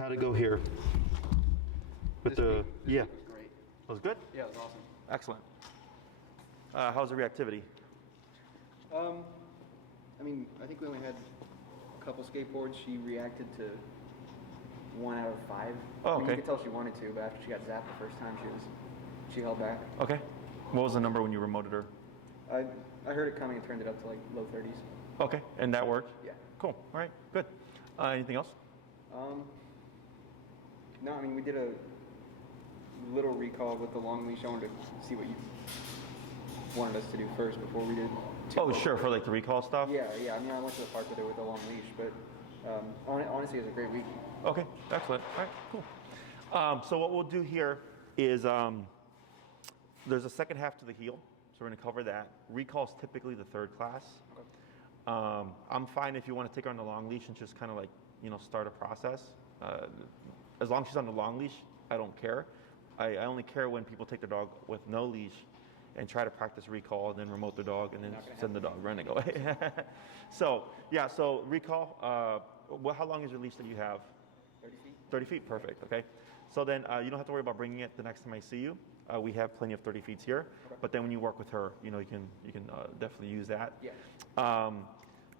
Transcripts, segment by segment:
How'd it go here? With this week was great. Was good? Yeah, it was awesome. Excellent. How's the reactivity? I mean, I think we only had a couple skateboards. She reacted to 1 out of 5. Oh, I mean, okay. you could tell she wanted to, but after she got zapped the first time, she held back. Okay. What was the number when you remoted her? I heard it coming and turned it up to like low 30s. Okay, and that worked? Yeah. Cool. All right, good. Anything else? No, I mean, we did a little recall with the long leash. I wanted to see what you wanted us to do first before we did. Oh, sure, for like the recall stuff? Yeah. I mean, I went to the park with it with the long leash, but honestly, it was a great week. Okay, excellent. All right, cool. So what we'll do here is there's a second half to the heel, so we're going to cover that. Recall's typically the third class. Okay. I'm fine if you want to take her on the long leash and just kind of like, start a process. As long as she's on the long leash, I don't care. I only care when people take the dog with no leash and try to practice recall and then remote the dog and then send the dog running away. So recall, how long is your leash that you have? 30 feet. 30 feet, perfect, okay. So then you don't have to worry about bringing it the next time I see you. We have plenty of 30 feet here, okay. But then when you work with her, you can definitely use that. Yeah.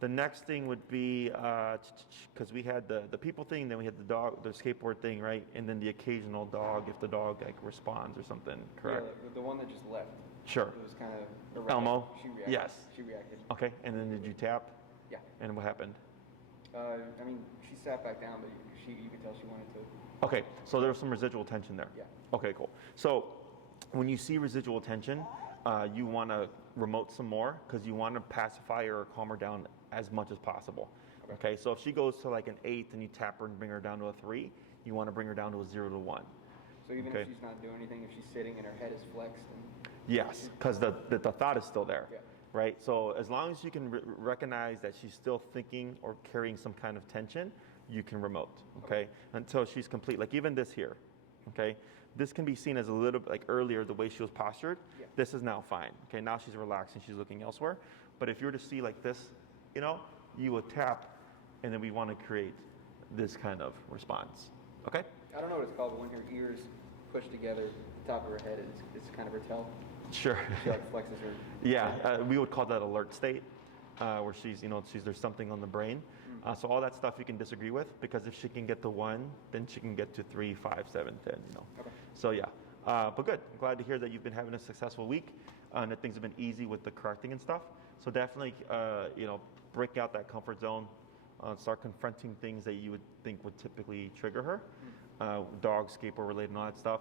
The next thing would be, because we had the people thing, then we had the skateboard thing, right? And then the occasional dog, if the dog like responds or something, correct? Yeah, the one that just left. Sure. It was kind of erratic. Elmo? She reacted. Yes. She reacted. Okay, and then did you tap? Yeah. And what happened? I mean, she sat back down, but you could tell she wanted to. Okay, so there was some residual tension there. Yeah. Okay, cool. So when you see residual tension, you want to remote some more because you want to pacify her or calm her down as much as possible. Okay, so if she goes to like an 8 and you tap her and bring her down to a 3, you want to bring her down to a 0 to 1. So even if she's not doing anything, if she's sitting and her head is flexed? Yes, because the thought is still there. Yeah. Right? So as long as you can recognize that she's still thinking or carrying some kind of tension, you can remote, okay? Until she's complete. Like even this here, okay? This can be seen as a little bit like earlier, the way she was postured. Yeah. This is now fine, okay? Now she's relaxed and she's looking elsewhere. But if you were to see like this, you would tap and then we want to create this kind of response, okay? I don't know what it's called, but when her ears push together, the top of her head is kind of her tail. Sure. She like flexes her. Yeah, we would call that alert state, where she's there's something on the brain. So all that stuff you can disagree with because if she can get to 1, then she can get to 3, 5, 7, 10. Okay. So yeah, but good. I'm glad to hear that you've been having a successful week and that things have been easy with the correcting and stuff. So definitely, break out that comfort zone. Start confronting things that you would think would typically trigger her, dog, skateboard related, and all that stuff.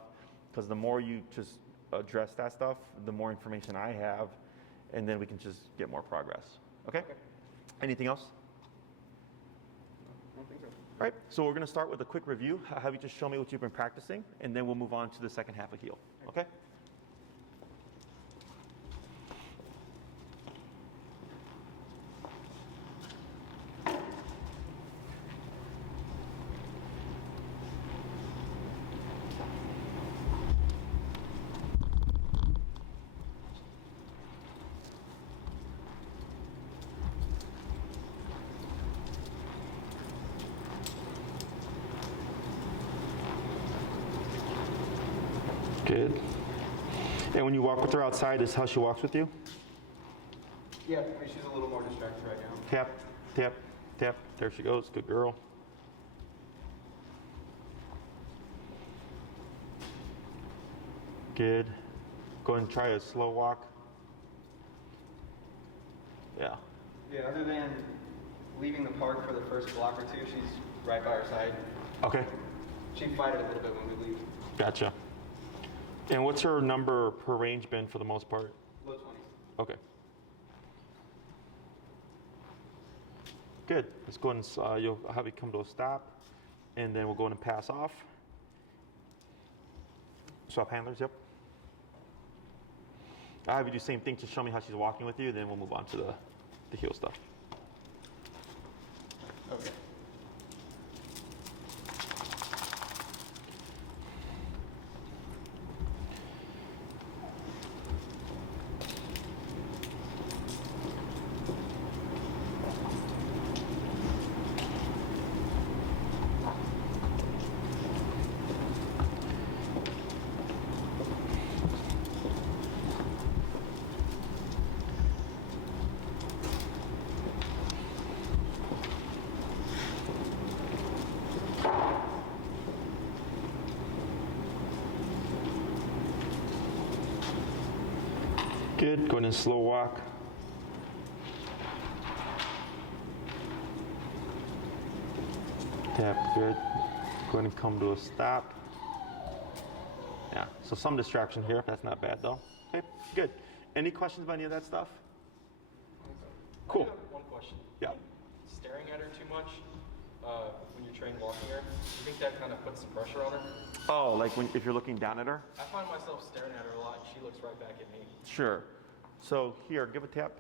Because the more you just address that stuff, the more information I have, and then we can just get more progress. Okay? Anything else? I don't think so. All right, so we're going to start with a quick review. I'll have you just show me what you've been practicing, and then we'll move on to the second half of heel. Okay? Good. And when you walk with her outside, this is how she walks with you? Yeah, I mean, she's a little more distracted right now. Tap, tap, tap. There she goes. Good girl. Good. Go ahead and try a slow walk. Yeah. Yeah, other than leaving the park for the first block or two, she's right by our side. Okay. She'd fight it a little bit when we leave. Gotcha. And what's her number per range been for the most part? Low 20s. Okay. Good. Let's go ahead and you'll have it come to a stop, and then we'll go in and pass off. Swap handlers, yep. I'll have you do the same thing to show me how she's walking with you, then we'll move on to the heel stuff. Okay. Good. Go ahead and slow walk. Tap. Good. Go ahead and come to a stop. Yeah. So some distraction here. That's not bad though. Okay. Good. Any questions about any of that stuff? Cool. I have one question. Yeah. Staring at her too much when you're trained walking her, do you think that kind of puts some pressure on her? Oh, like if you're looking down at her? I find myself staring at her a lot and she looks right back at me. Sure. So here, give a tap.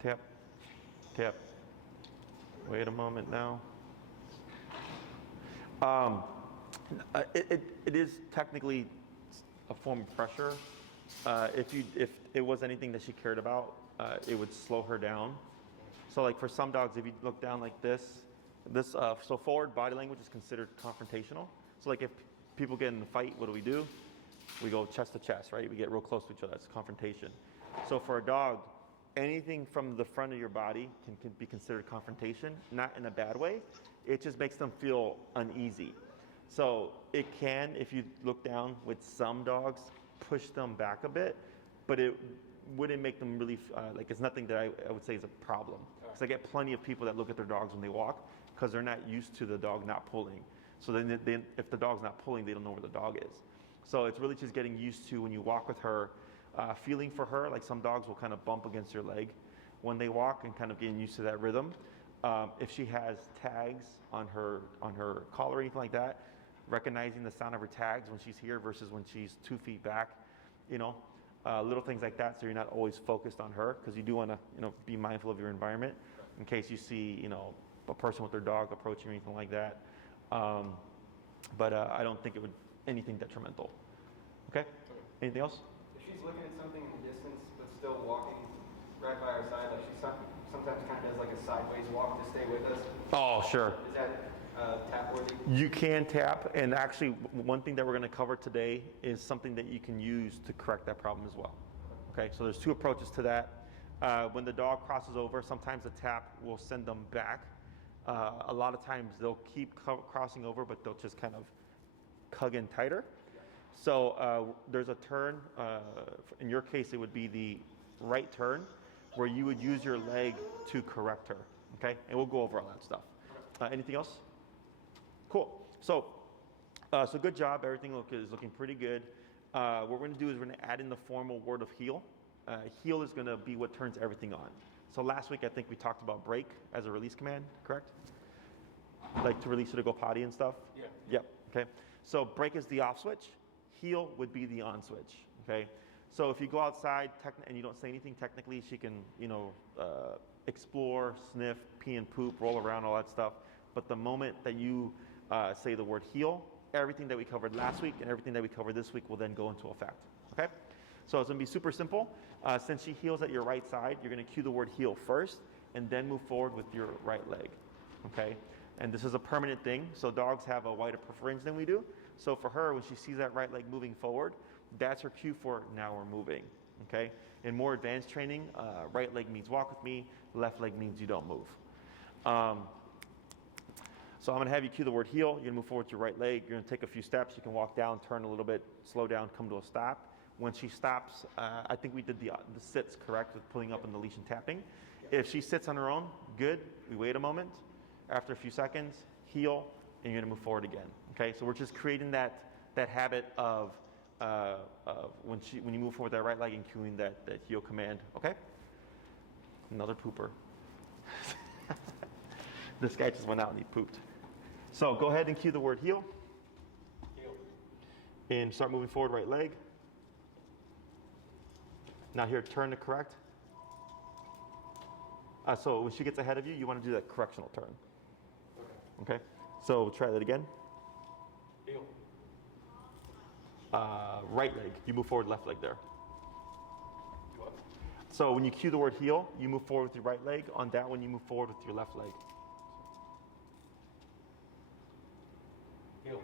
Tap. Tap. Wait a moment now. It is technically a form of pressure. If it was anything that she cared about, it would slow her down. So like for some dogs, if you look down like this, so forward body language is considered confrontational. So like if people get in a fight, what do? We go chest to chest, right? We get real close to each other. That's confrontation. So for a dog, anything from the front of your body can be considered confrontation, not in a bad way. It just makes them feel uneasy. So it can, if you look down with some dogs, push them back a bit, but it wouldn't make them really, like it's nothing that I would say is a problem. Because I get plenty of people that look at their dogs when they walk because they're not used to the dog not pulling. So then if the dog's not pulling, they don't know where the dog is. So it's really just getting used to when you walk with her, feeling for her, like some dogs will kind of bump against your leg when they walk and kind of getting used to that rhythm. If she has tags on her collar or anything like that, recognizing the sound of her tags when she's here versus when she's 2 feet back, little things like that, so you're not always focused on her because you do want to be mindful of your environment in case you see a person with their dog approaching or anything like that. But I don't think it would anything detrimental. Okay? Anything else? If she's looking at something in the distance but still walking right by our side, like she sometimes kind of does like a sideways walk to stay with us. Oh, sure. Is that tap worthy? You can tap, and actually one thing that we're going to cover today is something that you can use to correct that problem as well. Okay, so there's 2 approaches to that. When the dog crosses over, sometimes the tap will send them back. A lot of times they'll keep crossing over, but they'll just kind of hug in tighter. So there's a turn, in your case it would be the right turn, where you would use your leg to correct her, okay? And we'll go over all that stuff. Anything else? Cool. So good job. Everything is looking pretty good. What we're going to do is we're going to add in the formal word of heel. Heel is going to be what turns everything on. So last week I think we talked about break as a release command, correct? Like to release her to go potty and stuff? Yeah. Yep. Okay. So break is the off switch. Heel would be the on switch. Okay. So if you go outside and you don't say anything, technically she can, explore, sniff, pee and poop, roll around, all that stuff. But the moment that you say the word heel, everything that we covered last week and everything that we covered this week will then go into effect. Okay? So it's going to be super simple. Since she heels at your right side, you're going to cue the word heel first and then move forward with your right leg. Okay? And this is a permanent thing. So dogs have a wider preference than we do. So for her, when she sees that right leg moving forward, that's her cue for now we're moving. Okay? In more advanced training, right leg means walk with me, left leg means you don't move. So I'm going to have you cue the word heel. You're going to move forward with your right leg. You're going to take a few steps. You can walk down, turn a little bit, slow down, come to a stop. When she stops, I think we did the sits, correct, with pulling up in the leash and tapping. If she sits on her own, good. We wait a moment. After a few seconds, heel, and you're going to move forward again. Okay, so we're just creating that habit of when you move forward with that right leg and cueing that heel command. Okay. Another pooper. This guy just went out and he pooped. So go ahead and cue the word heel. Heel. And start moving forward right leg. Now here, turn to correct. So when she gets ahead of you, you want to do that correctional turn. Okay. So try that again. Heel. Right leg. You move forward, left leg there. What? So when you cue the word heel, you move forward with your right leg. On that one, you move forward with your left leg. Heel.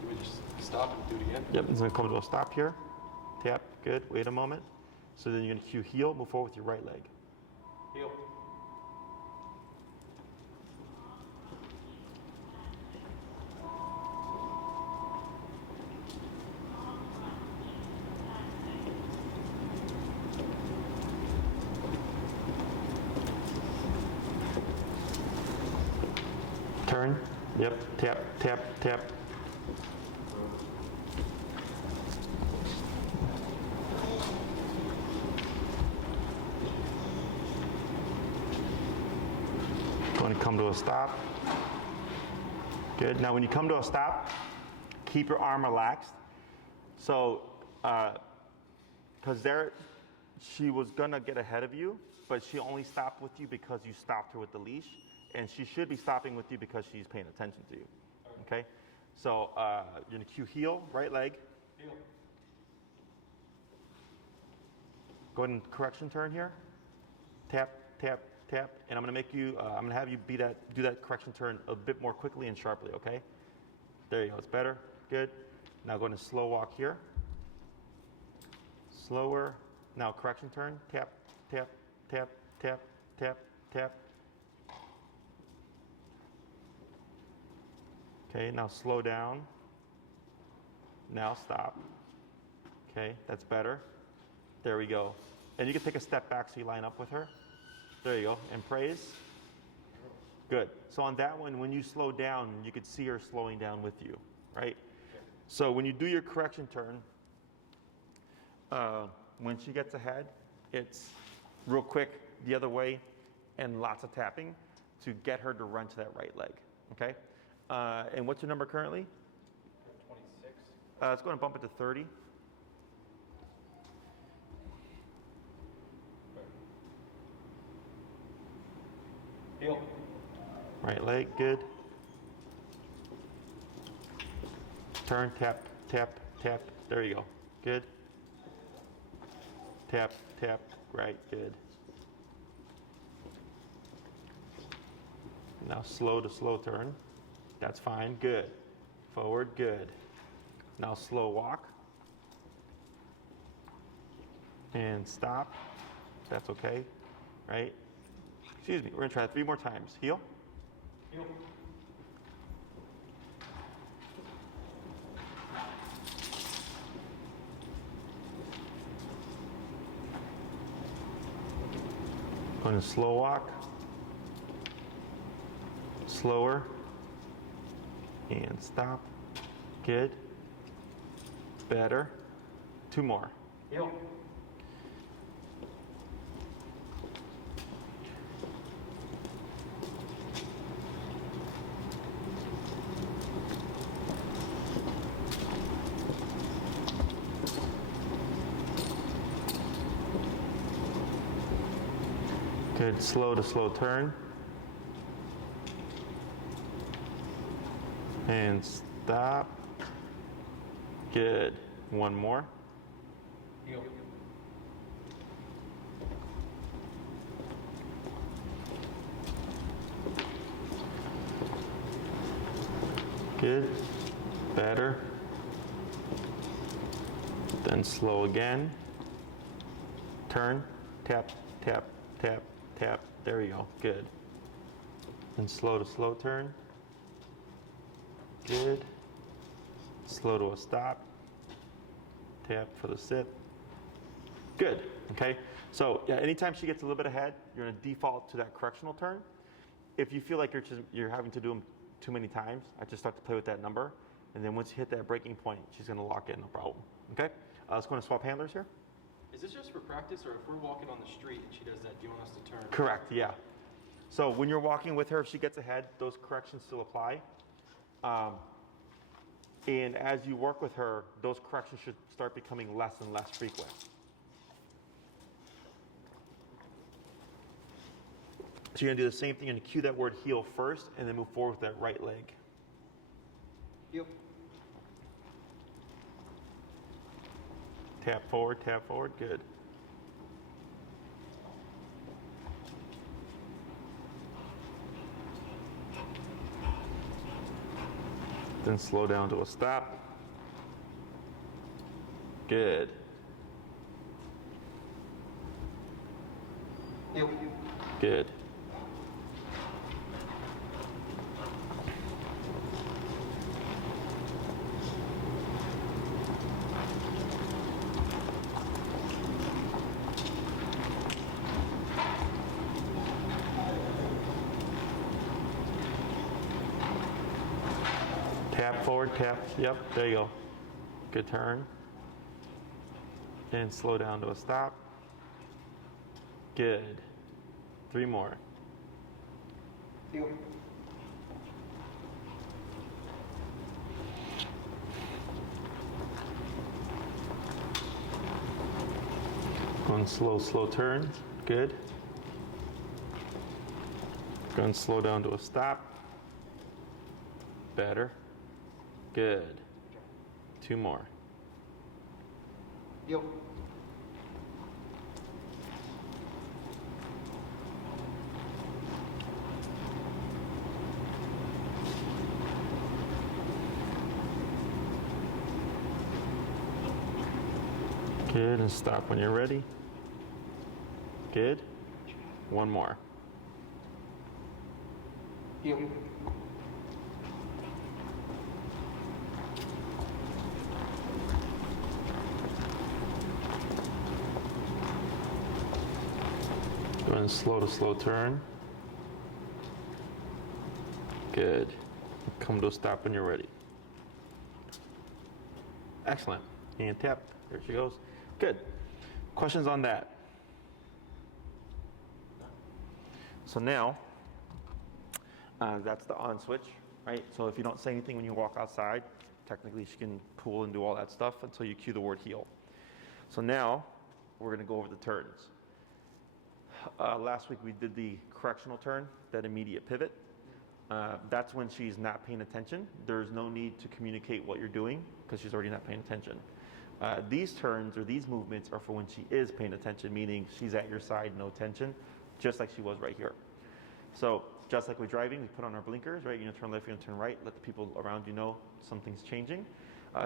Can we just stop and do it again? Yep, it's going to come to a stop here. Tap, good. Wait a moment. So then you're going to cue heel, move forward with your right leg. Heel. Turn. Yep. Tap, tap, tap. Going to come to a stop. Good. Now when you come to a stop, keep your arm relaxed. So, because there, she was gonna get ahead of you, but she only stopped with you because you stopped her with the leash, and she should be stopping with you because she's paying attention to you. Okay? So you're gonna cue heel, right leg. Heel. Go ahead and correction turn here. Tap, tap, tap, and I'm gonna make you. I'm gonna have you do that correction turn a bit more quickly and sharply. Okay? There you go. It's better. Good. Now go into slow walk here. Slower. Now correction turn. Tap, tap, tap, tap, tap, tap. Okay, now slow down. Now stop. Okay, that's better. There we go. And you can take a step back so you line up with her. There you go. And praise. Good. So on that one, when you slow down, you could see her slowing down with you, right? So when you do your correction turn, when she gets ahead, it's real quick the other way and lots of tapping to get her to run to that right leg, okay? And what's your number currently? 26. Let's go and bump it to 30. Heel. Right leg, good. Turn, tap, tap, tap. There you go. Good. Tap, tap, right, good. Now slow to slow turn. That's fine, good. Forward, good. Now slow walk. And stop. That's okay, right? Excuse me, we're gonna try it 3 more times. Heel. Heel. Going to slow walk. Slower. And stop. Good. Better. 2 more. Heel. Good. Slow to slow turn. And stop. Good. 1 more. Heel. Good. Better. Then slow again. Turn. Tap, tap, tap, tap. There you go. Good. And slow to slow turn. Good. Slow to a stop. Tap for the sit. Good. Okay. So yeah, anytime she gets a little bit ahead, you're going to default to that correctional turn. If you feel like you're having to do them too many times, I just start to play with that number, and then once you hit that breaking point, she's going to lock in, no problem. Okay. Let's go and swap handlers here. Is this just for practice, or if we're walking on the street and she does that, do you want us to turn? Correct. Yeah. So when you're walking with her, if she gets ahead, those corrections still apply. And as you work with her, those corrections should start becoming less and less frequent. So you're gonna do the same thing and cue that word heel first, and then move forward with that right leg. Heel. Tap forward, good. Then slow down to a stop. Good. Heel. Good. Tap forward, tap. Yep, there you go. Good turn. And slow down to a stop. Good. 3 more. Heel. Going slow, slow turn. Good. Going slow down to a stop. Better. Good. 2 more. Heel. Good, and stop when you're ready. Good. 1 more. Heel. Going slow to slow turn. Good. Come to a stop when you're ready. Excellent. And tap. There she goes. Good. Questions on that? So now, that's the on switch, right? So if you don't say anything when you walk outside, technically she can pull and do all that stuff until you cue the word heel. So now, we're going to go over the turns. Last week we did the correctional turn, that immediate pivot. That's when she's not paying attention. There's no need to communicate what you're doing because she's already not paying attention. These turns or these movements are for when she is paying attention, meaning she's at your side, no tension, just like she was right here. So just like we're driving, we put on our blinkers, right? You're gonna turn left, you're gonna turn right, let the people around you know something's changing.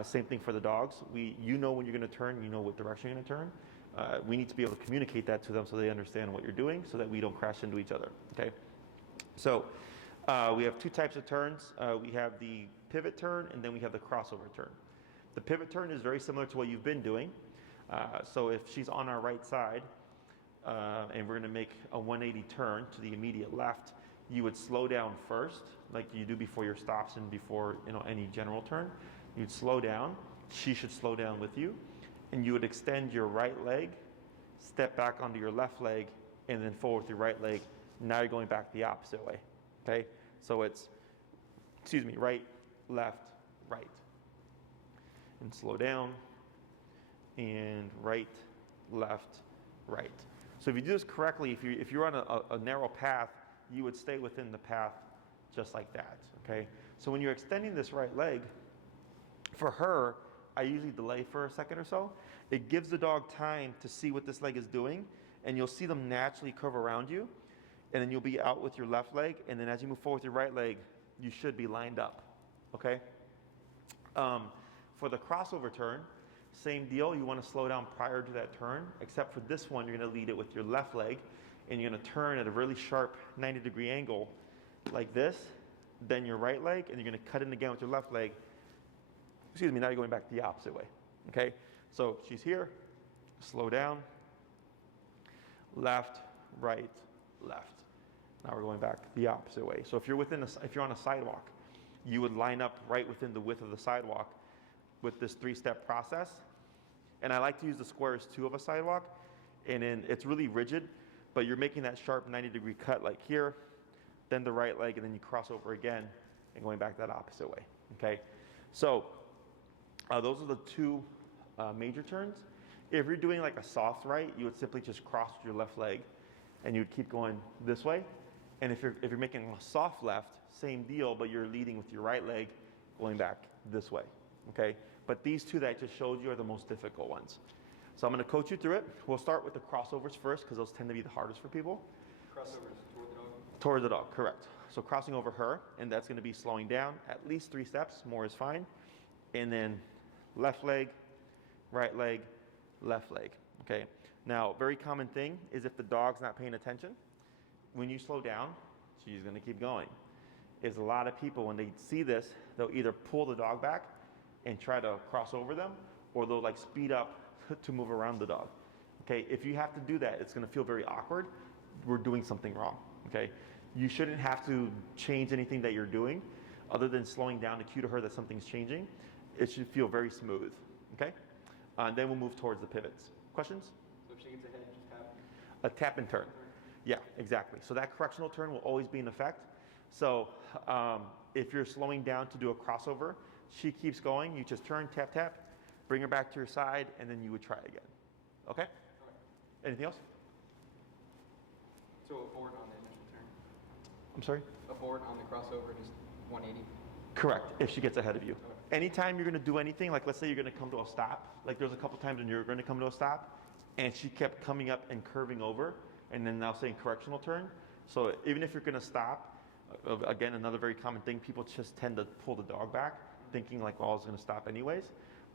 Same thing for the dogs. You know when you're gonna turn, you know what direction you're gonna turn. We need to be able to communicate that to them so they understand what you're doing so that we don't crash into each other, okay? So we have 2 types of turns. We have the pivot turn and then we have the crossover turn. The pivot turn is very similar to what you've been doing. So if she's on our right side and we're gonna make a 180 turn to the immediate left, you would slow down first, like you do before your stops and before any general turn. You'd slow down, she should slow down with you, and you would extend your right leg, step back onto your left leg, and then forward with your right leg. Now you're going back the opposite way, okay? So it's, right, left, right. And slow down, and right, left, right. So if you do this correctly, if you're on a narrow path, you would stay within the path just like that, okay? So when you're extending this right leg, for her, I usually delay for a second or so. It gives the dog time to see what this leg is doing, and you'll see them naturally curve around you, and then you'll be out with your left leg, and then as you move forward with your right leg, you should be lined up, okay? For the crossover turn, same deal. You want to slow down prior to that turn, except for this one, you're going to lead it with your left leg, and you're going to turn at a really sharp 90-degree angle like this, then your right leg, and you're going to cut in again with your left leg. Now you're going back the opposite way, okay? So she's here, slow down, left, right, left. Now we're going back the opposite way. So if you're on a sidewalk, you would line up right within the width of the sidewalk with this 3-step process. And I like to use the squares too of a sidewalk, and then it's really rigid, but you're making that sharp 90-degree cut like here, then the right leg, and then you cross over again and going back that opposite way, okay? So those are the 2 major turns. If you're doing like a soft right, you would simply just cross your left leg and you would keep going this way. And if you're making a soft left, same deal, but you're leading with your right leg going back this way, okay? But these 2 that I just showed you are the most difficult ones. So I'm gonna coach you through it. We'll start with the crossovers first because those tend to be the hardest for people. Crossovers toward the dog? Towards the dog, correct. So crossing over her, and that's gonna be slowing down at least 3 steps, more is fine. And then left leg, right leg, left leg, okay? Now, very common thing is if the dog's not paying attention, when you slow down, she's gonna keep going. Is a lot of people, when they see this, they'll either pull the dog back and try to cross over them, or they'll like speed up to move around the dog, okay? If you have to do that, it's gonna feel very awkward. We're doing something wrong, okay? You shouldn't have to change anything that you're doing. other than slowing down to cue to her that something's changing, it should feel very smooth, okay? And then we'll move towards the pivots. Questions? So if she gets ahead, just tap. A tap and turn. Yeah, exactly. So that correctional turn will always be in effect. So if you're slowing down to do a crossover, she keeps going, you just turn, tap, tap, bring her back to your side, and then you would try again. Okay? Anything else? So abort on the initial turn. I'm sorry? Abort on the crossover, just 180. Correct, if she gets ahead of you. Okay. Anytime you're gonna do anything, like let's say you're gonna come to a stop, like there's a couple times when you're gonna come to a stop, and she kept coming up and curving over, and then now saying correctional turn. So even if you're gonna stop, again, another very common thing, people just tend to pull the dog back, thinking like, well, I was gonna stop anyways,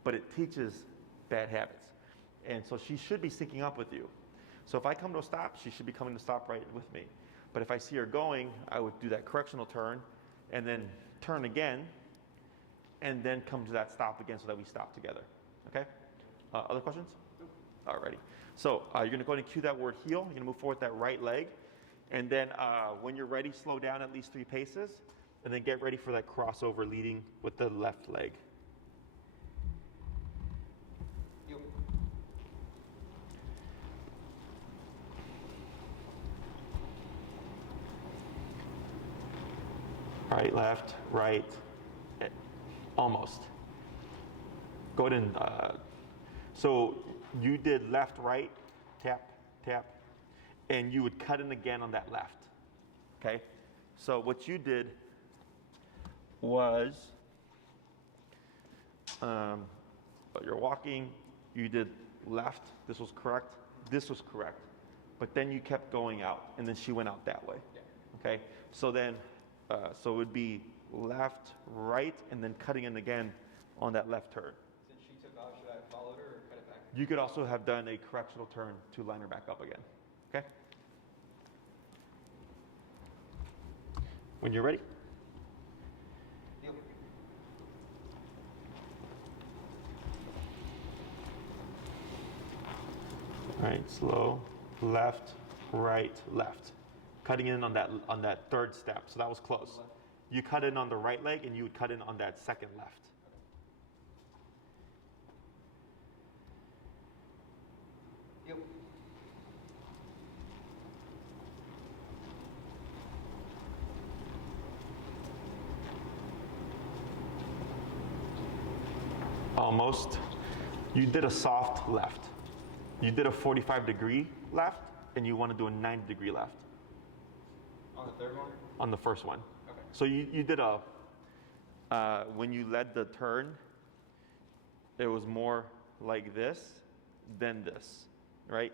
but it teaches bad habits. And so she should be syncing up with you. So if I come to a stop, she should be coming to stop right with me. But if I see her going, I would do that correctional turn, and then turn again, and then come to that stop again so that we stop together. Okay? Other questions? Alrighty. So you're gonna go ahead and cue that word heel. You're gonna move forward that right leg. And then when you're ready, slow down at least 3 paces. And then get ready for that crossover leading with the left leg. Heel. Right, left, right, almost. Go ahead and, so you did left, right, tap, tap, and you would cut in again on that left, okay? So what you did was, you're walking, you did left, this was correct, but then you kept going out, and then she went out that way, okay? So then, so it would be left, right, and then cutting in again on that left turn. Since she took off, should I have followed her or cut it back? You could also have done a correctional turn to line her back up again, okay? When you're ready. Heel. All right, slow, left, right, left. Cutting in on that third step, so that was close. You cut in on the right leg, and you would cut in on that second left. Heel. Almost. You did a soft left. You did a 45-degree left, and you want to do a 90-degree left On the third one? on the first one. Okay. So you did a, when you led the turn, it was more like this than this, right?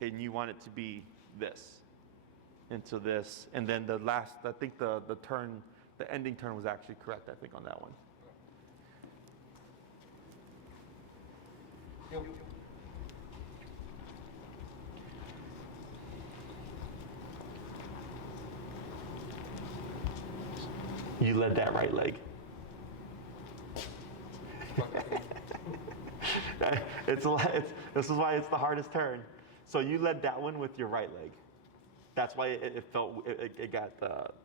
And you want it to be this, into this, and then the last, I think the turn, the ending turn was actually correct, I think, on that one. Heel. You led that right leg. This is why it's the hardest turn. So you led that one with your right leg. That's why it got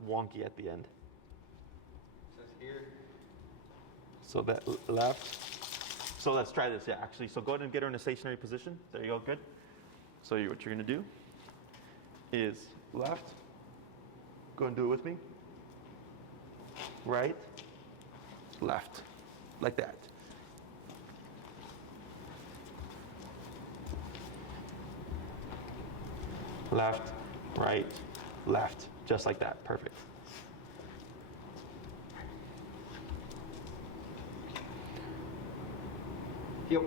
wonky at the end. Says here. So that left. So let's try this, yeah, actually. So go ahead and get her in a stationary position. There you go, good. So what you're gonna do is left. Go and do it with me. Right, left, like that. Left, right, left, just like that, perfect. Heel.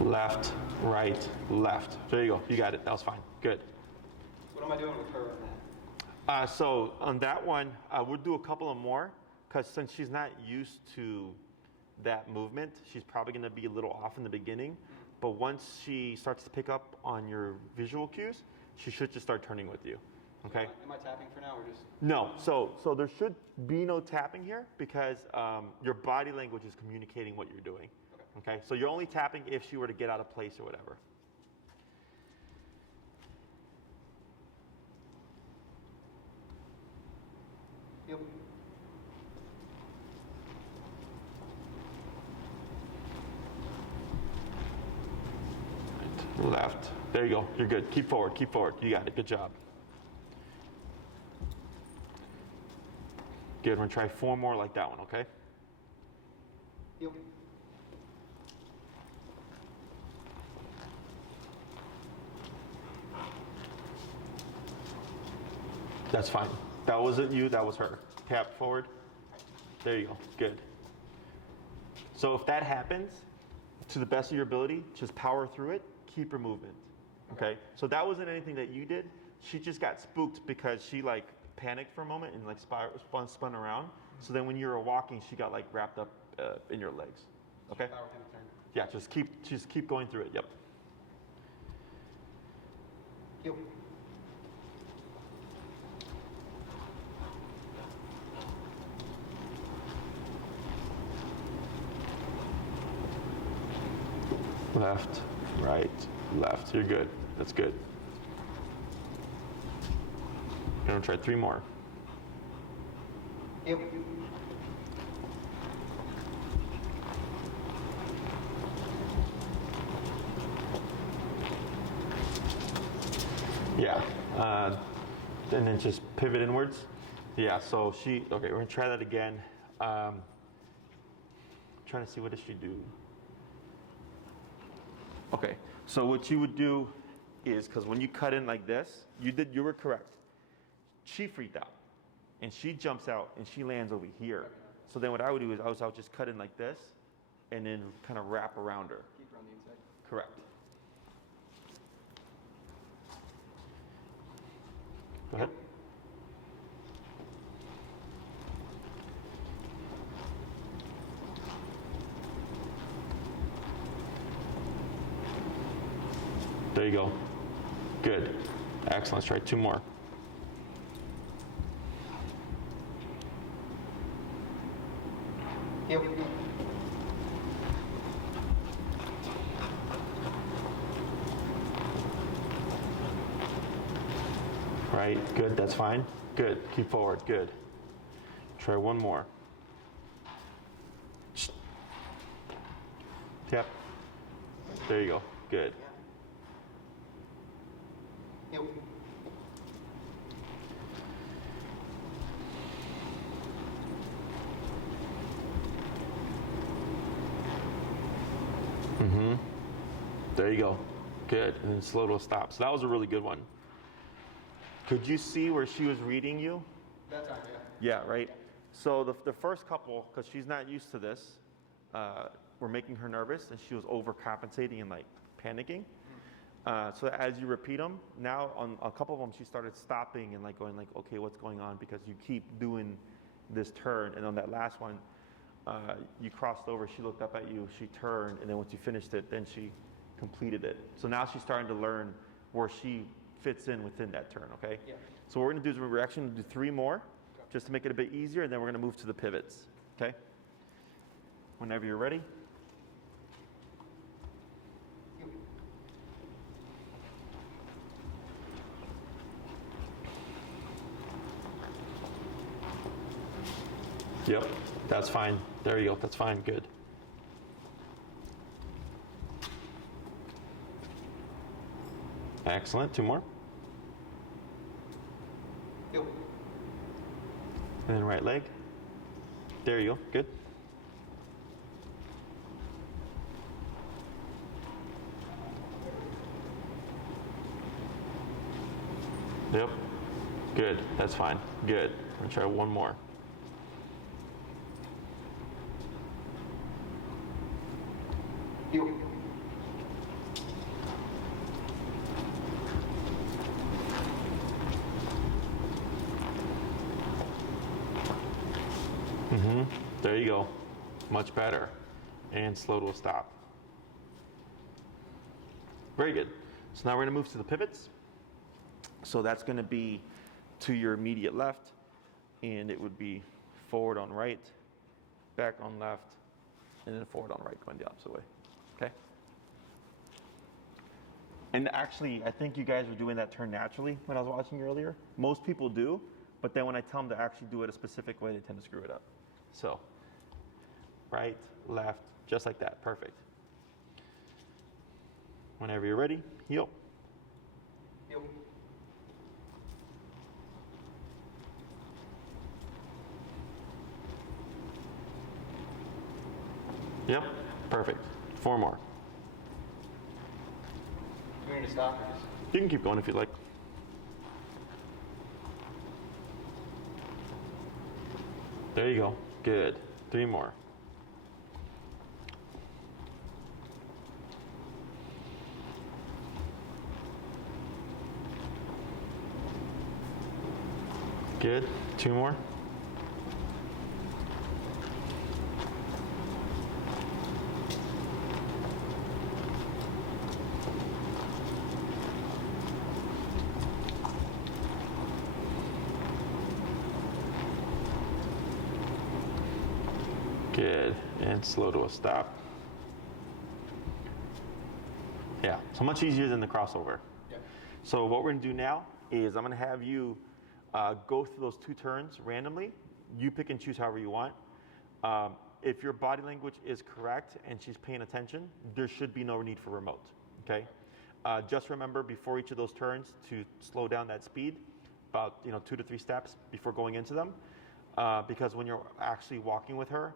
Left, right, left. There you go, you got it, that was fine, good. What am I doing with her on that? So on that one, we'll do a couple of more, because since she's not used to that movement, she's probably gonna be a little off in the beginning, but once she starts to pick up on your visual cues, she should just start turning with you, okay? Am I tapping for now or just? No, so there should be no tapping here, because your body language is communicating what you're doing, okay? So you're only tapping if she were to get out of place or whatever. Yep. Left. There you go. You're good. Keep forward. Keep forward. You got it. Good job. Good. We're going to try 4 more like that one, okay? Yep. That's fine. That wasn't you. That was her. Tap forward. There you go. Good. So if that happens, to the best of your ability, just power through it. Keep your movement. Okay? So that wasn't anything that you did. She just got spooked because she like panicked for a moment and like spun around. So then when you were walking, she got like wrapped up in your legs. Okay? Power through the turn. Yeah, just keep going through it. Yep. Yep. Left, right, left. You're good. That's good. I'm gonna try 3 more. Yep. Yeah. And then just pivot inwards. Yeah, so okay, we're gonna try that again. Trying to see, what does she do? Okay, so what you would do is, because when you cut in like this, you were correct. She freaked out, and she jumps out, and she lands over here. So then what I would do is I would just cut in like this, and then kind of wrap around her. Keep her on the inside. Correct. Go ahead. There you go. Good. Excellent. Let's try 2 more. Yep. Right. Good. That's fine. Good. Keep forward. Good. Try 1 more. Yep. There you go. Good. Yep. There you go. Good. And then slow to a stop. So that was a really good one. Could you see where she was reading you? That time, yeah. Yeah, right? So the first couple, because she's not used to this, were making her nervous, and she was overcompensating and like panicking. So as you repeat them, now on a couple of them, she started stopping and like going like, okay, what's going on? Because you keep doing this turn. And on that last one, you crossed over, she looked up at you, she turned, and then once you finished it, then she completed it. So now she's starting to learn where she fits in within that turn, okay? Yeah. So what we're gonna do is we're actually gonna do 3 more, just to make it a bit easier, and then we're gonna move to the pivots, okay? Whenever you're ready. Yep, that's fine. There you go, that's fine, good. Excellent, 2 more. Yep. And then right leg. There you go, good. Yep, good, that's fine, good. I'm gonna try 1 more. Yep. There you go, much better. And slow to a stop. Very good. So now we're gonna move to the pivots. So that's gonna be to your immediate left, and it would be forward on right, back on left, and then forward on right, going the opposite way, okay? And actually, I think you guys were doing that turn naturally when I was watching you earlier. Most people do, But then when I tell them to actually do it a specific way, they tend to screw it up. So, right, left, just like that. Perfect. Whenever you're ready, heel. Heel. Yep, perfect. 4 more. Do you need to stop or just? You can keep going if you like. There you go. Good. 3 more. Good. 2 more. Good. And slow to a stop. Yeah, so much easier than the crossover. Yeah. So what we're gonna do now is I'm gonna have you go through those 2 turns randomly. You pick and choose however you want. If your body language is correct and she's paying attention, there should be no need for remote, okay? Just remember before each of those turns to slow down that speed, about 2 to 3 steps before going into them. Because when you're actually walking with her,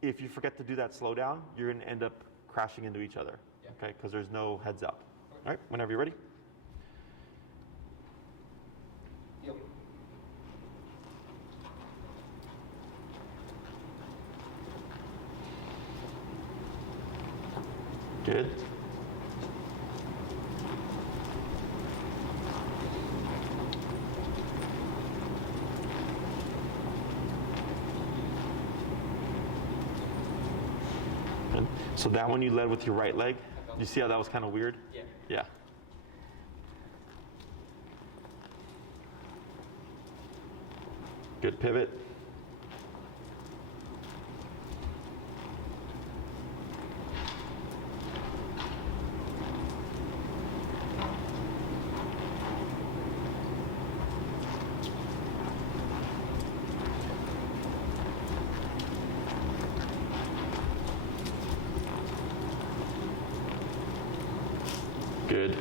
if you forget to do that slow down, you're gonna end up crashing into each other, Yeah. okay? Because there's no heads up. All right, whenever you're ready. Heel. Good. Good. So that one you led with your right leg. You see how that was kind of weird? Yeah. Yeah. Good pivot. Good.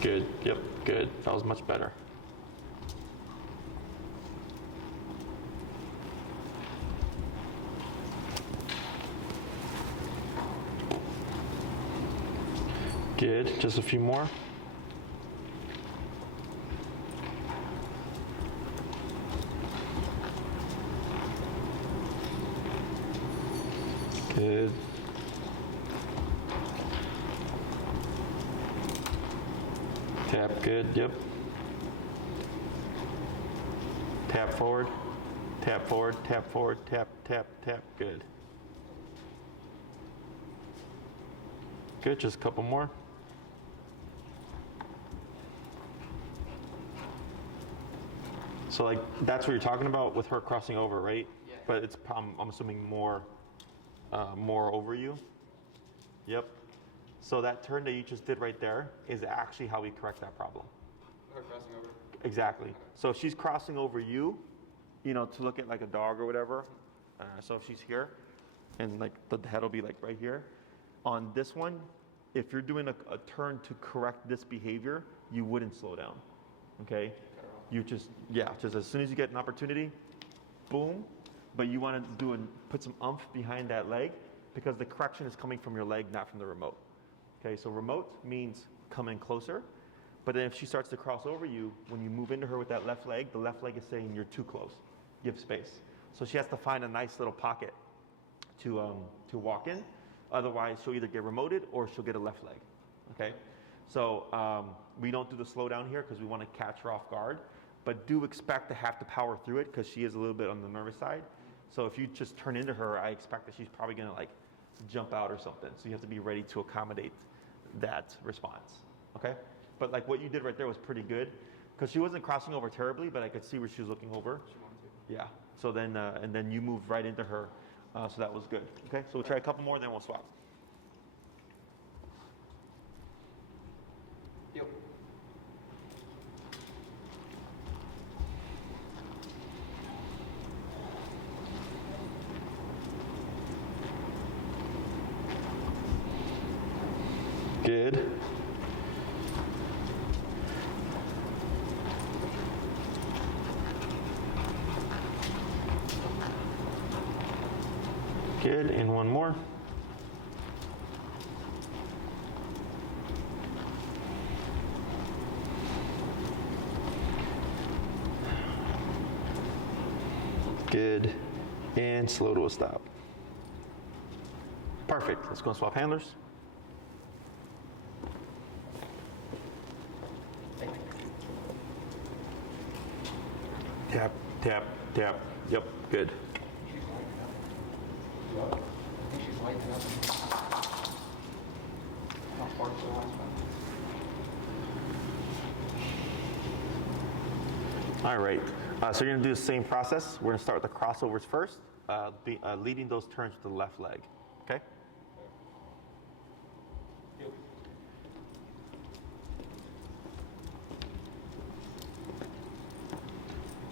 Good. Yep. Good. That was much better. Good. Just a few more. Good. Tap, good, yep. Tap forward, tap forward, tap forward, tap, tap, tap, good. Good, just a couple more. So like, that's what you're talking about with her crossing over, right? Yeah. But it's, I'm assuming more over you. Yep. So that turn that you just did right there is actually how we correct that problem. Her crossing over. Exactly. So if she's crossing over you, to look at like a dog or whatever. So if she's here, and like the head will be like right here. On this one, if you're doing a turn to correct this behavior, you wouldn't slow down. Okay? You just as soon as you get an opportunity, boom. But you want to put some oomph behind that leg because the correction is coming from your leg, not from the remote. Okay, so remote means come in closer, but then if she starts to cross over you, when you move into her with that left leg, the left leg is saying you're too close, give space. So she has to find a nice little pocket to walk in. Otherwise, she'll either get remoted or she'll get a left leg. Okay, so we don't do the slow down here because we want to catch her off guard, but do expect to have to power through it because she is a little bit on the nervous side. So if you just turn into her, I expect that she's probably going to like jump out or something. So you have to be ready to accommodate that response, okay? But like what you did right there was pretty good because she wasn't crossing over terribly, but I could see where she was looking over. She wanted to. Yeah, so then, and then you moved right into her, so that was good, okay? So we'll try a couple more, then we'll swap. Heel. Good. Good, and one more. Good, and slow to a stop. Perfect, let's go and swap handlers. Tap, tap, tap, yep, good. She's lighting up. How far to the last one? All right, so you're gonna do the same process. We're gonna start with the crossovers first, leading those turns to the left leg, okay?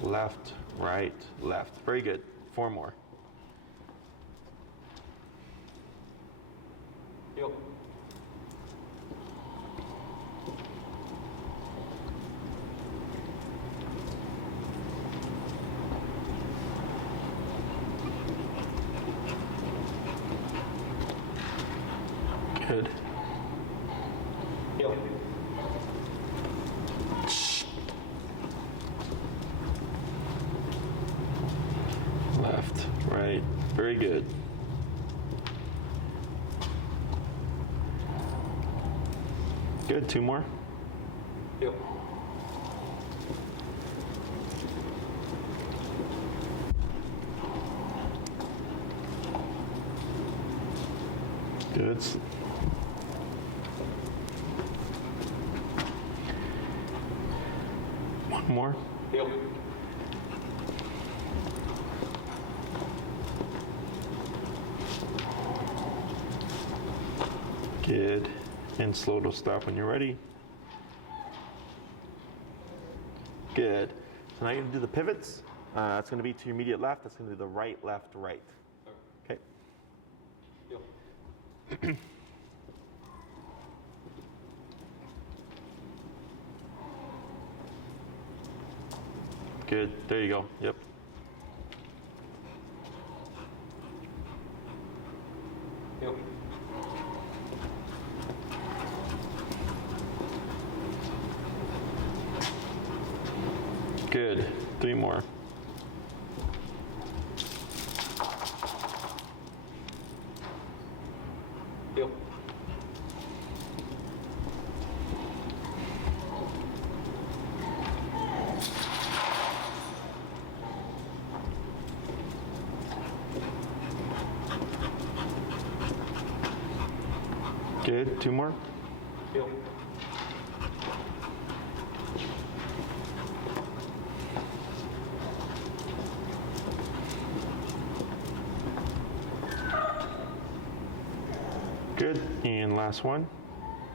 Left, right, left. Very good. 4 more. Heel. Good. Heel. Left, right. Very good. Good. 2 more. Heel. Good. One more. Heel. Good. And slow to stop when you're ready. Good. So now you're going to do the pivots. That's going to be to your immediate left. That's going to be the right, left, right. Okay. Heel. Good. There you go. Yep. Heel. Good. 3 more. Heel. Good. 2 more. Heel. Good. And last one.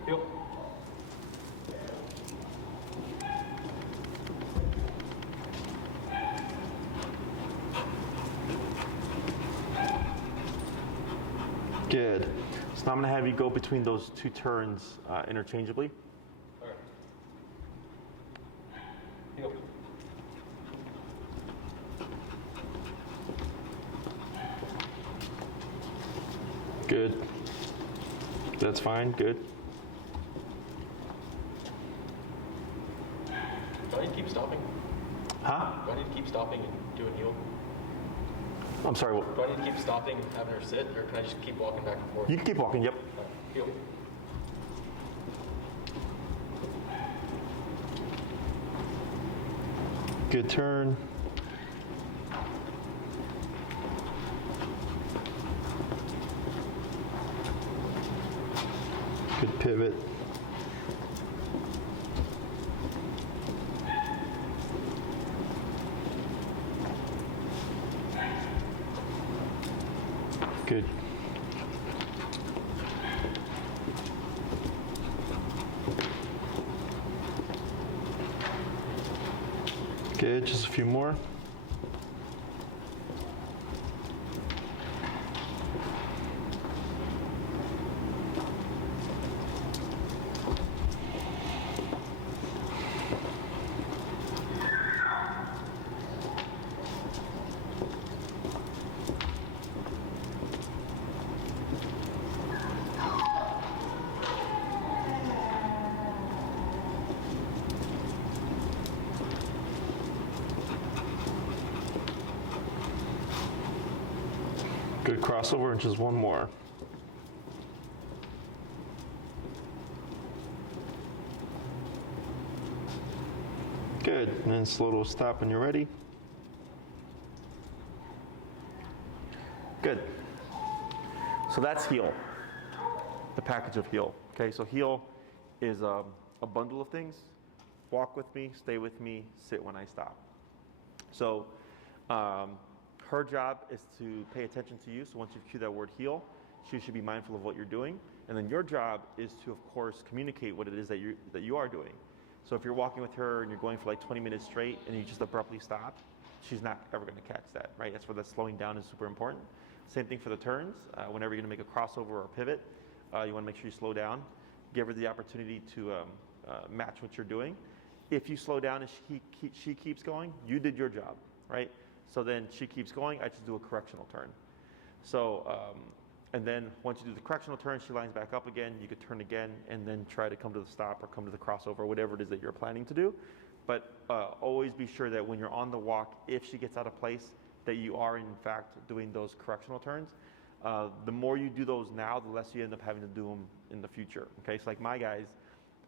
Heel. Good. So now I'm going to have you go between those 2 turns interchangeably. All right. Heel. Good. That's fine. Good. Do I need to keep stopping? Huh? Do I need to keep stopping and doing heel? I'm sorry. What? Do I need to keep stopping and having her sit, or can I just keep walking back and forth? You can keep walking. Yep. All right. Heel. Good turn. Good pivot. Good. Good, just a few more. Good crossover, and just one more. Good, and then slow to a stop when you're ready. Good. So that's heel, the package of heel. Okay, so heel is a bundle of things. Walk with me, stay with me, sit when I stop. So her job is to pay attention to you. So once you've cued that word heel, she should be mindful of what you're doing. And then your job is to, of course, communicate what it is that you are doing. So if you're walking with her and you're going for like 20 minutes straight and you just abruptly stop, she's not ever going to catch that, right? That's where the slowing down is super important. Same thing for the turns. Whenever you're going to make a crossover or a pivot, you want to make sure you slow down. Give her the opportunity to match what you're doing. If you slow down and she keeps going, you did your job, right? So then she keeps going, I just do a correctional turn. So, and then once you do the correctional turn, she lines back up again, you could turn again, and then try to come to the stop or come to the crossover, whatever it is that you're planning to do. But always be sure that when you're on the walk, if she gets out of place, that you are in fact doing those correctional turns. The more you do those now, the less you end up having to do them in the future. Okay, so like my guys,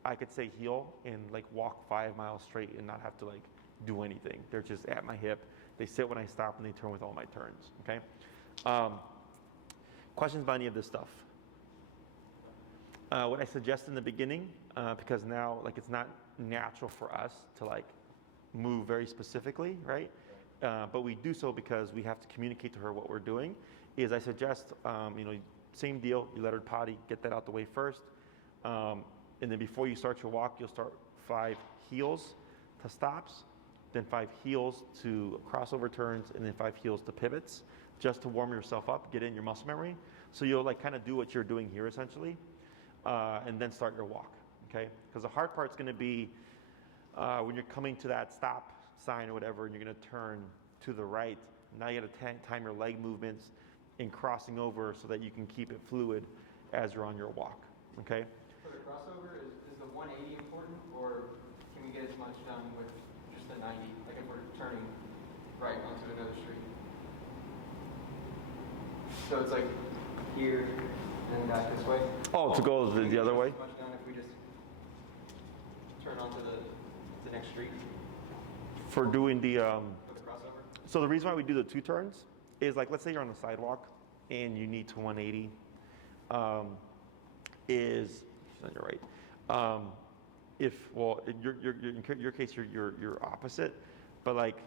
I could say heel and like walk 5 miles straight and not have to like do anything. They're just at my hip. They sit when I stop and they turn with all my turns. Okay. Questions about any of this stuff? What I suggest in the beginning, because now like it's not natural for us to like move very specifically, right? But we do so because we have to communicate to her what we're doing. Is I suggest, same deal. You let her potty, get that out the way first, and then before you start your walk, you'll start 5 heels to stops, then 5 heels to crossover turns, and then 5 heels to pivots, just to warm yourself up, get in your muscle memory. So you'll like kind of do what you're doing here essentially, and then start your walk. Okay? Because the hard part's going to be when you're coming to that stop sign or whatever, and you're going to turn to the right. Now you got to time your leg movements in crossing over so that you can keep it fluid as you're on your walk. Okay? For the crossover, is the 180 important, or can we get as much done with just the 90? Like if we're turning right onto another street. So it's like here and then back this way. Oh, to go the other way? As much done if we just turn onto the next street. For doing the For the crossover? So the reason why we do the 2 turns is like, let's say you're on the sidewalk and you need to 180, is she's on your right. In your case, you're opposite, but like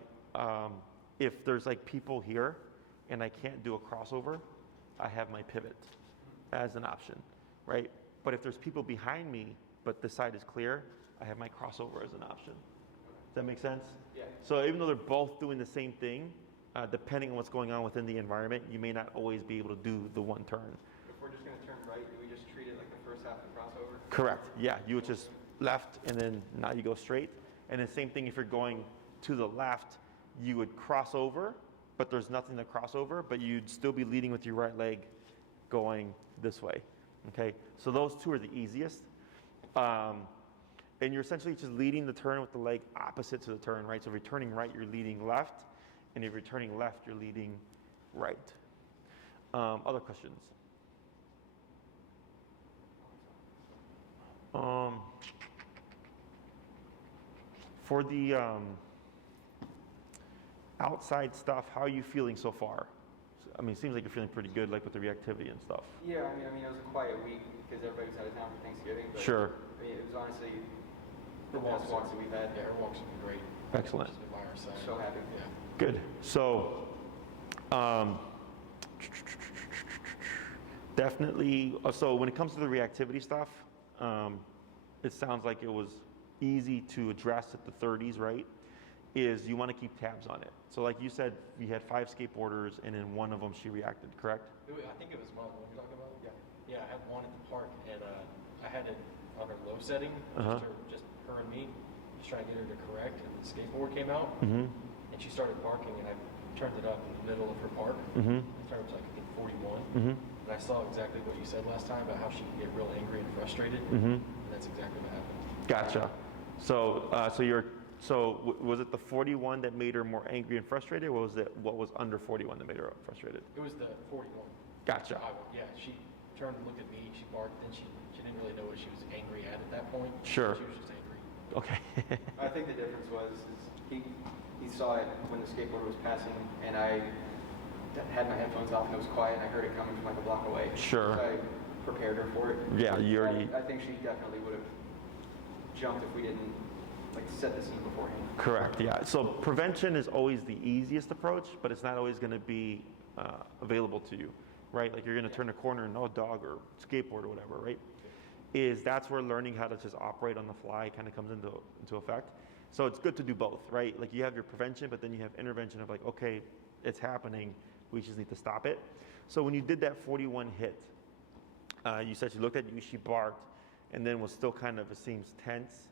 if there's like people here and I can't do a crossover, I have my pivot as an option, right? But if there's people behind me, but the side is clear, I have my crossover as an option. Does that make sense? Yeah. So even though they're both doing the same thing, depending on what's going on within the environment, you may not always be able to do the one turn. If we're just going to turn right, do we just treat it like the first half of the crossover? Correct. Yeah, you would just left and then now you go straight. And the same thing if you're going to the left, you would cross over, but there's nothing to cross over, but you'd still be leading with your right leg going this way. Okay, so those 2 are the easiest. And you're essentially just leading the turn with the leg opposite to the turn, right? So if you're turning right, you're leading left. And if you're turning left, you're leading right. Other questions? For the outside stuff, how are you feeling so far? I mean, it seems like you're feeling pretty good, like with the reactivity and stuff. Yeah, I mean, it was a quiet week because everybody was out of town for Thanksgiving. But Sure. I mean, it was honestly the best walks that we've had. Yeah, her walks have been great. Excellent. She's been by our side. So happy. Yeah. Good. So, definitely. So when it comes to the reactivity stuff, it sounds like it was easy to address at the 30s, right? Is you want to keep tabs on it. So like you said, you had 5 skateboarders, and in one of them she reacted, correct? I think it was one of the ones you're talking about. Yeah. Yeah, I had one at the park, and I had it on her low setting, just her and me, just trying to get her to correct, and the skateboard came out, and she started barking, and I turned it up in the middle of her park. I turned it up to like, I think 41, and I saw exactly what you said last time about how she could get real angry and frustrated, and that's exactly what happened. Gotcha. So, so you're So was it the 41 that made her more angry and frustrated, or was it what was under 41 that made her frustrated? It was the 41. Gotcha. Yeah, she turned and looked at me, she barked, and she didn't really know what she was angry at that point. Sure. She was just angry. Okay. I think the difference was he saw it when the skateboarder was passing, and I had my headphones off and it was quiet, and I heard it coming from like a block away. Sure. So I prepared her for it. Yeah, you already. I think she definitely would have jumped if we didn't like set the scene beforehand. Correct. Yeah. So prevention is always the easiest approach, but it's not always going to be available to you, right? Like you're going to turn a corner and no dog or skateboard or whatever, right? That's where learning how to just operate on the fly kind of comes into effect. So it's good to do both, right? Like you have your prevention, but then you have intervention of like, okay, it's happening, we just need to stop it. So when you did that 41 hit, you said she looked at you, she barked, and then was still kind of, it seems tense.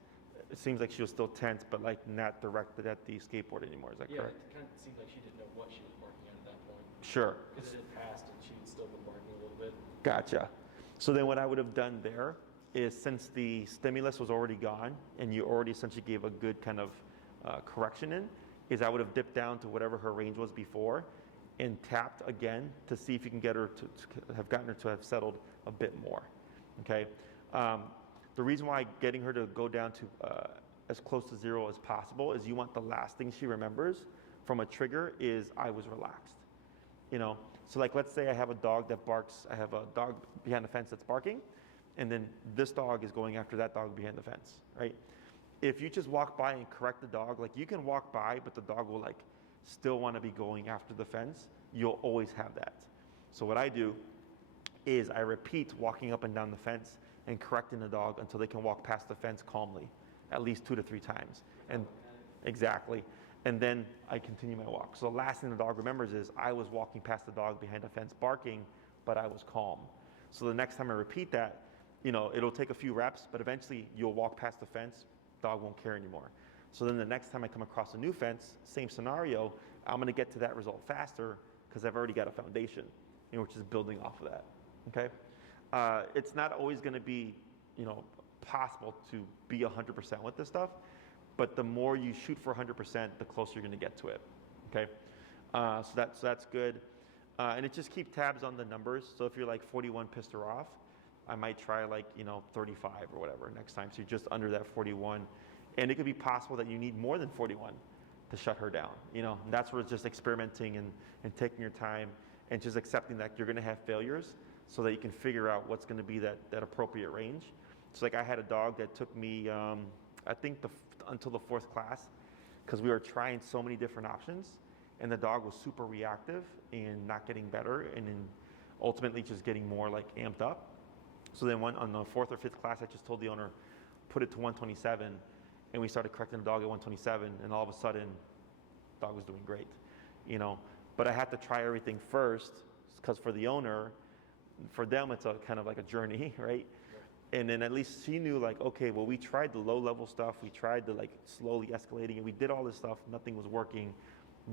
It seems like she was still tense, but like not directed at the skateboard anymore. Is that correct? Yeah, it kind of seemed like she didn't know what she was barking at that point. Sure. Because it had passed and she had still been barking a little bit. Gotcha. So then what I would have done there is, since the stimulus was already gone and you already essentially gave a good kind of correction in, is I would have dipped down to whatever her range was before and tapped again to see if you can get her to have gotten her to have settled a bit more. Okay. The reason why getting her to go down to as close to zero as possible is you want the last thing she remembers from a trigger is I was relaxed. You know, so like let's say I have a dog that barks, I have a dog behind the fence that's barking, and then this dog is going after that dog behind the fence, right? If you just walk by and correct the dog, like you can walk by, but the dog will like still want to be going after the fence. You'll always have that. So what I do is I repeat walking up and down the fence and correcting the dog until they can walk past the fence calmly, at least 2 to 3 times. And exactly. And then I continue my walk. So the last thing the dog remembers is I was walking past the dog behind the fence barking, but I was calm. So the next time I repeat that, you know, it'll take a few reps, but eventually you'll walk past the fence, dog won't care anymore. So then the next time I come across a new fence, same scenario, I'm gonna get to that result faster because I've already got a foundation, you know, which is building off of that, okay? It's not always gonna be, you know, possible to be 100% with this stuff, but the more you shoot for 100%, the closer you're gonna get to it, okay? So that's good. And it just keep tabs on the numbers. So if you're like 41 pissed her off, I might try like, you know, 35 or whatever next time. So you're just under that 41. And it could be possible that you need more than 41 to shut her down. You know, and that's where it's just experimenting and taking your time and just accepting that you're gonna have failures so that you can figure out what's gonna be that appropriate range. So like I had a dog that took me, I think until the 4th class, because we were trying so many different options, and the dog was super reactive and not getting better, and then ultimately just getting more like amped up. So then on the 4th or 5th class, I just told the owner, put it to 127, and we started correcting the dog at 127, and all of a sudden, the dog was doing great, you know. But I had to try everything first, because for the owner, for them, it's a kind of like a journey, right? And then at least she knew like, okay, well, we tried the low level stuff. We tried the like slowly escalating, and we did all this stuff. Nothing was working.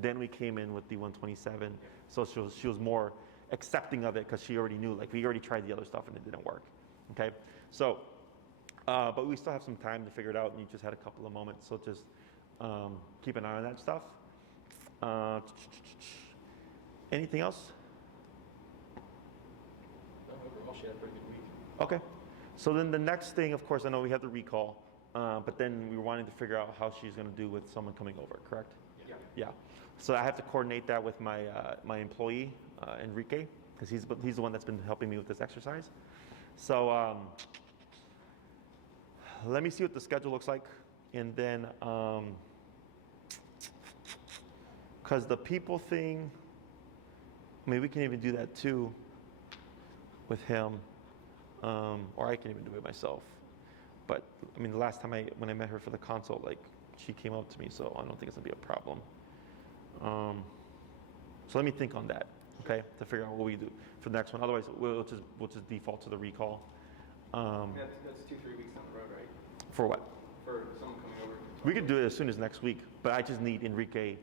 Then we came in with the 127. So she was more accepting of it because she already knew, like we already tried the other stuff and it didn't work. Okay. So, but we still have some time to figure it out, and you just had a couple of moments. So just keep an eye on that stuff. Anything else? No, overall, she had a pretty good week. Okay. So then the next thing, of course, I know we have the recall, but then we were wanting to figure out how she's going to do with someone coming over, correct? Yeah. Yeah. So I have to coordinate that with my my employee, Enrique, because he's the one that's been helping me with this exercise. So let me see what the schedule looks like, and then because the people thing, I mean, we can even do that too with him. Or I can even do it myself. But I mean, the last time when I met her for the consult, like she came up to me, so I don't think it's gonna be a problem. So let me think on that, okay, to figure out what we do for the next one. Otherwise, we'll just default to the recall. That's 2-3 weeks down the road, right? For what? For someone coming over. We could do it as soon as next week, but I just need Enrique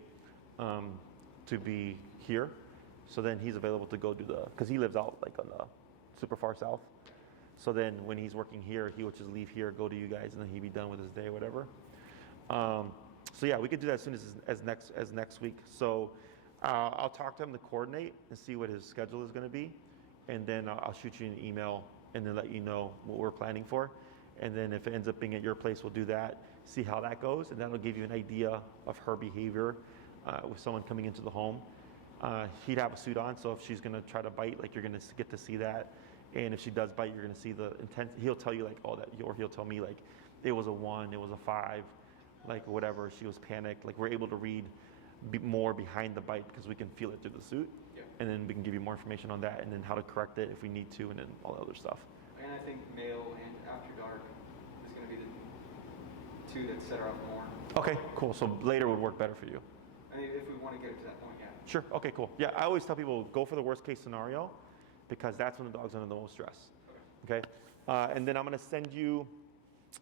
to be here, so then he's available to go do because he lives out like on the super far south. So then when he's working here, he would just leave here, go to you guys, and then he'd be done with his day or whatever. So yeah, we could do that as soon as next week. So I'll talk to him to coordinate and see what his schedule is going to be, and then I'll shoot you an email and then let you know what we're planning for. And then if it ends up being at your place, we'll do that, see how that goes, and that'll give you an idea of her behavior with someone coming into the home. He'd have a suit on, so if she's going to try to bite, like, you're going to get to see that. And if she does bite, you're going to see the intent. He'll tell you like all that, or he'll tell me like it was a 1, it was a 5, like whatever. She was panicked. Like, we're able to read more behind the bite because we can feel it through the suit. Yeah. And then we can give you more information on that, and then how to correct it if we need to, and then all the other stuff. And I think male and after dark is going to be the 2 that set her off more. Okay, cool. So later would work better for you. I mean, if we want to get it to that point, yeah. Sure. Okay, cool. Yeah, I always tell people go for the worst case scenario because that's when the dog's under the most stress. Okay. And then I'm going to send you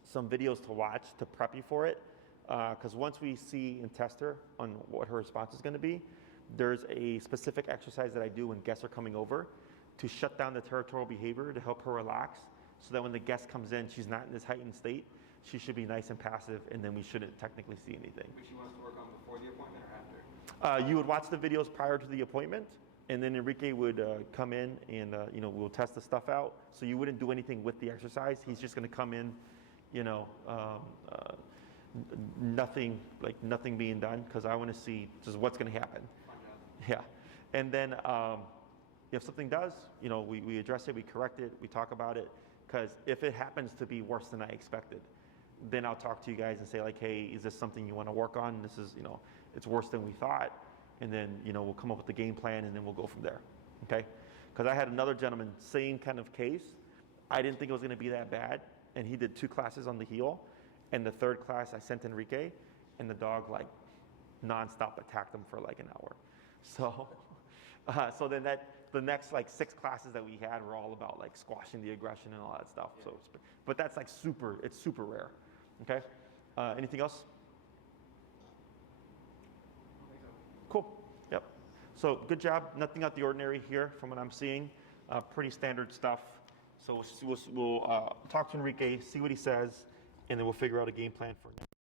some videos to watch to prep you for it. Because once we see and test her on what her response is going to be, there's a specific exercise that I do when guests are coming over to shut down the territorial behavior to help her relax, so that when the guest comes in, she's not in this heightened state. She should be nice and passive, and then we shouldn't technically see anything. Which you want us to work on before the appointment or after? You would watch the videos prior to the appointment, and then Enrique would come in and we'll test the stuff out. So you wouldn't do anything with the exercise. He's just going to come in, nothing being done, because I want to see just what's going to happen. Yeah, and then if something does, we address it, we correct it, we talk about it. Because if it happens to be worse than I expected, then I'll talk to you guys and say like, hey, is this something you want to work on? This is, it's worse than we thought. And then, we'll come up with the game plan, and then we'll go from there. Okay? Because I had another gentleman, same kind of case. I didn't think it was going to be that bad. And he did 2 classes on the heel. And the 3rd class, I sent Enrique, and the dog like nonstop attacked him for like an hour. So then the next like 6 classes that we had were all about like squashing the aggression and all that stuff. Yeah. So, but that's like it's super rare. Okay. Anything else? Cool. Yep. So good job. Nothing out the ordinary here from what I'm seeing. Pretty standard stuff. So we'll talk to Enrique, see what he says, and then we'll figure out a game plan for next.